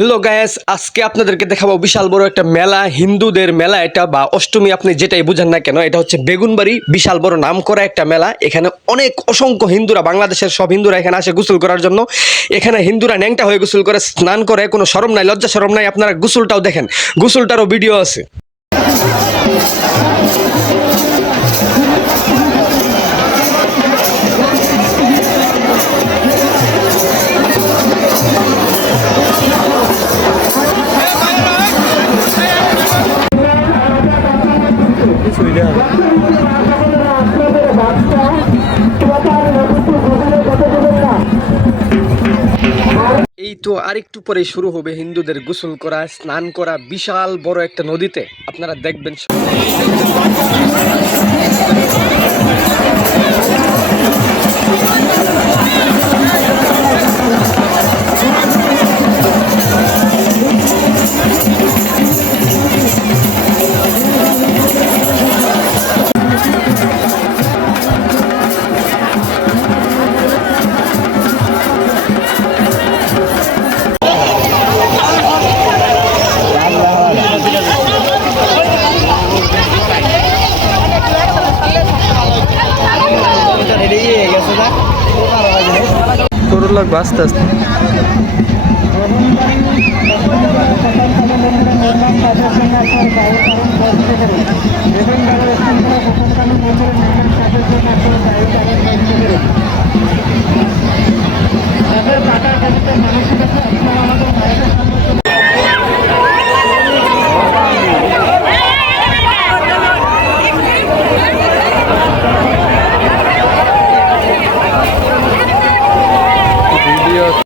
Hello guys আজকে আপনাদেরকে দেখাবো বিশাল বড় একটা মেলা, হিন্দুদের মেলা এটা, বা অষ্টমী আপনি যেটাই বুঝেন না কেন, এটা হচ্ছে বেগুনবাড়ি। বিশাল বড় নাম করা একটা মেলা। এখানে অনেক অসংখ্য হিন্দুরা, বাংলাদেশের সব হিন্দুরা এখানে আসে গোসল করার জন্য। এখানে হিন্দুরা ন্যাংটা হয়ে গোসল করে, স্নান করে, কোনো শরম নাই, লজ্জা শরম নাই। আপনারা গোসলটাও দেখেন। গোসলটারও ভিডিও আছে। এই তো আরেকটু পরে শুরু হবে হিন্দুদের গোসল করা, স্নান করা বিশাল বড় একটা নদীতে। আপনারা দেখবেন তোর লাগবে আস্তে আস্তে